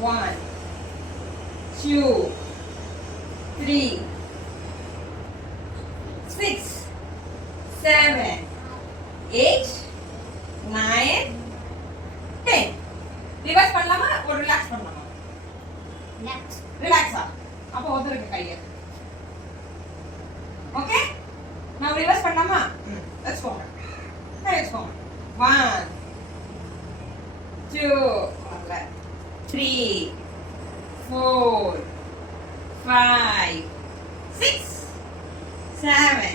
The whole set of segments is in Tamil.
1, 2, 3, 6, 7, 8, 9, 10. ரிவர்ஸ் பண்ணலாமா ஒரு ரிலாக்ஸ் பண்ணலாமா? ரிலாக்ஸா? அப்போ ஒதுங்க கையை. ஓகே? நான் ரிவர்ஸ் பண்ணலாமா? Let's go. Let's go. 1, 2, 3, 4, 5, 6, 7,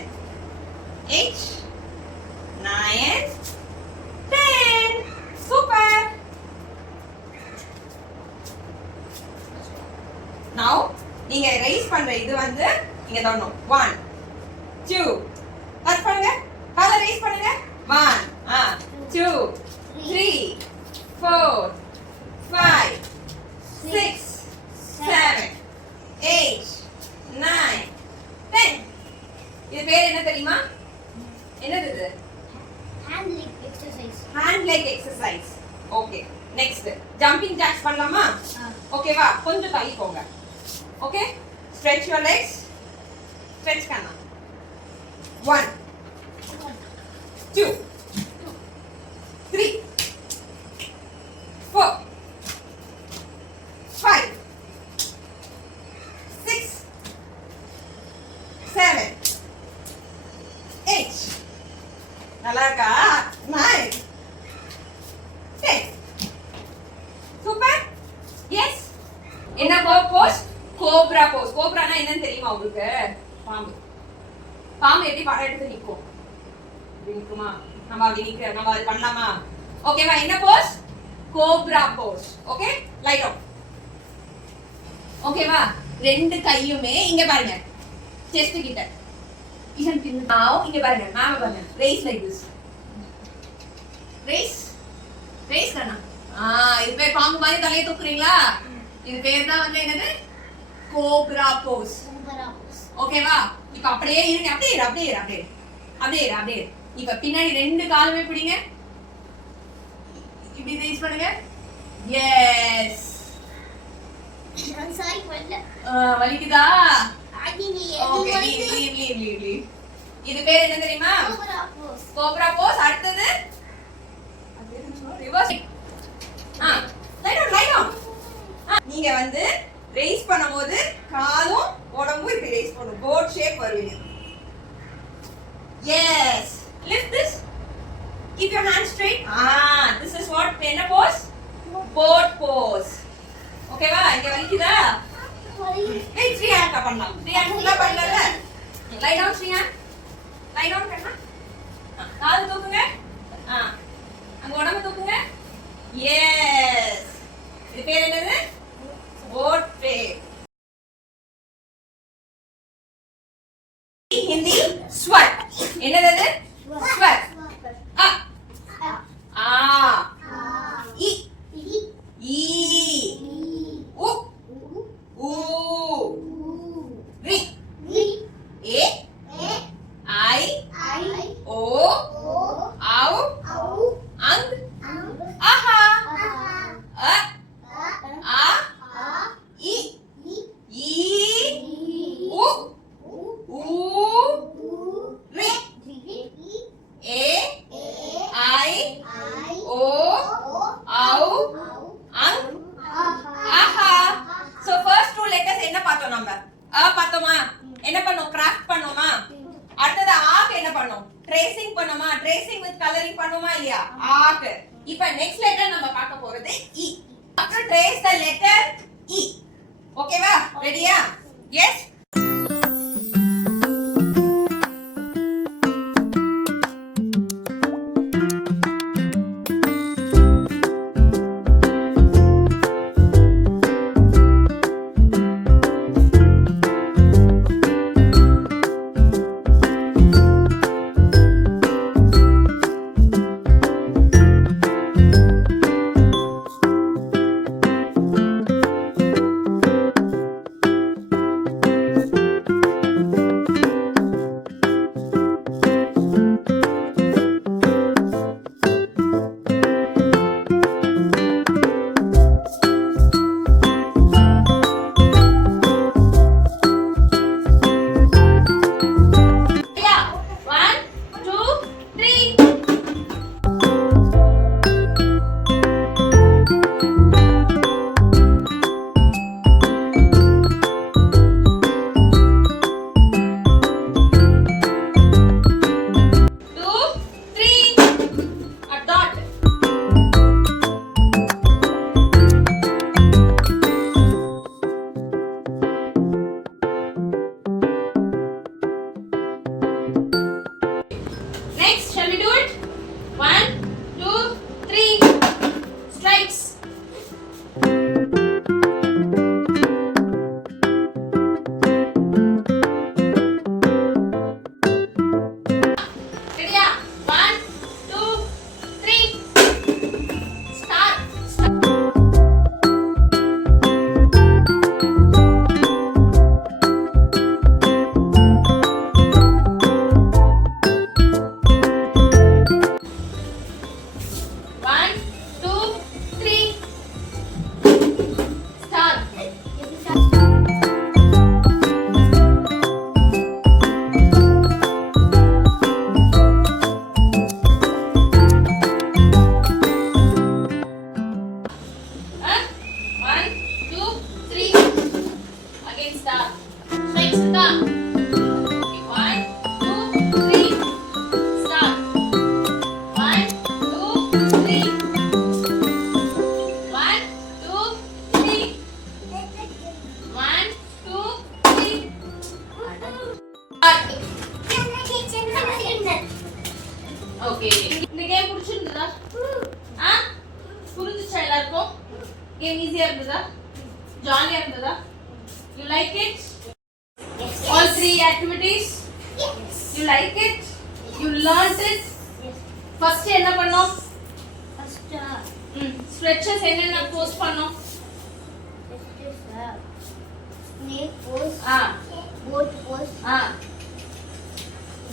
8, 9, 10. Super. Now நீங்க ரைஸ் பண்ற இது வந்து நீங்க தரணும். 1, 2, டச் பண்ணுங்க. காலை ரைஸ் பண்ணுங்க. 1, 2, 3, 4, 5, 6, 7, 8, 9, 10. இது பேர் என்ன தெரியுமா? என்னது இது? Hand leg exercise. Hand leg exercise. Okay. Next. Jumping jacks பண்ணலாமா? ஓகேவா? கொஞ்சம் தள்ளி போங்க. Okay? Stretch your legs. Stretch பண்ணலாம். 1, 2, 3, 4, 5, 6, 7, 8. நல்லா இருக்கா? 9, 10. சூப்பர். எஸ். என்ன போஸ்? கோப்ரா போஸ். கோப்ரானா என்னன்னு தெரியுமா உங்களுக்கு? பாம்பு. பாம்பு எப்படி படம் எடுத்து நிக்கும்? நிக்குமா? நம்ம அப்படி நிக்கிற நம்ம அது பண்ணலாமா? ஓகேவா? என்ன pose? Cobra pose. Okay? Light off. ஓகேவா? ரெண்டு கையுமே இங்க பாருங்க. செஸ்ட் கிட்ட. இசன் பின். now இங்க பாருங்க. மேம் பாருங்க. raise like this. raise. raise கண்ணா. இது பேர் பாம்பு மாதிரி தலையை தூக்குறீங்களா? இது பேர் தான் வந்து என்னது? கோப்ரா போஸ். ஓகேவா? இப்ப அப்படியே இருங்க. அப்படியே. இப்ப பின்னாடி ரெண்டு காலுமே பிடிங்க. இப்படி ரேஸ் பண்ணுங்க. எஸ். I'm sorry வல்ல. வலிக்குதா? Okay leave. இது பேர் என்ன தெரியுமா? கோப்ரா போஸ். அடுத்தது ரிவர்ஸ். Light on. நீங்க வந்து ரேஸ் பண்ணும்போது காலும் உடம்பும் இப்படி ரேஸ் பண்ணும். போட் ஷேப் வருவீங்க. Yes. Lift this. Keep your hands straight. This is what என்ன pose? Boat pose. ஓகேவா? இங்க வலிக்குதா? ஏய் ஸ்ரீயாக்கா பண்ணலாம். ஸ்ரீயாக்கா பண்ணல. லை டவுன் ஸ்ரீயா. லை டவுன் பண்ணா. கால் தூக்குங்க. அங்க உடம்பு தூக்குங்க. Yes. இது பேர் என்னது? Boat shape. हिंदी स्वर என்னது स्वर अ आ इ ई उ ऊ रि ए आई ओ औ अंग आहा अ आ इ ई उ ऊ रि ए आई ओ औ अंग आहा. So first two letters என்ன பார்த்தோம் நம்ம? அ பார்த்தோமா? என்ன பண்ணோம்? கிராஃப்ட் பண்ணோமா? அடுத்தது ஆக்கு என்ன பண்ணோம்? ட்ரேசிங் பண்ணோமா? ட்ரேசிங் வித் கலரிங் பண்ணோமா இல்லையா? ஆக்கு. இப்போ நெக்ஸ்ட் லெட்டர் நம்ம பார்க்க போறது இ. After trace the letter E. ஓகேவா? ரெடியா? S. Again start. Strike start. Okay, 1, 2, 3. Start. 1, 2, 3. 1, 2, 3. 1, 2, 3. Start. Okay. இந்த கேம் பிடிச்சிருந்ததா? ஆ? புரிஞ்சுச்சா எல்லாருக்கும்? கேம் ஈஸியா இருந்ததா? ஜாலியா இருந்ததா? You like it? Yes. All 3 activities? Yes. You like it? You learned it? Yes. First என்ன பண்ணோம்? First, Stretches என்னென்ன போஸ்ட் பண்ணோம்? snake pose, boat pose,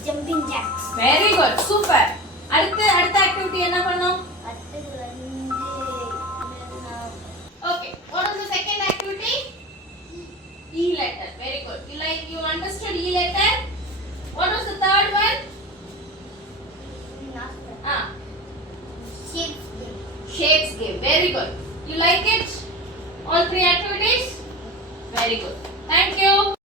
jumping jacks. Very good. Super. அடுத்த activity என்ன பண்ணோம்? அடுத்தது வந்து Okay. What was the second activity? E letter. Very good. You understood E letter? What was the third one? shapes game. Shapes game. Very good. You like it? All 3 activities? Very good.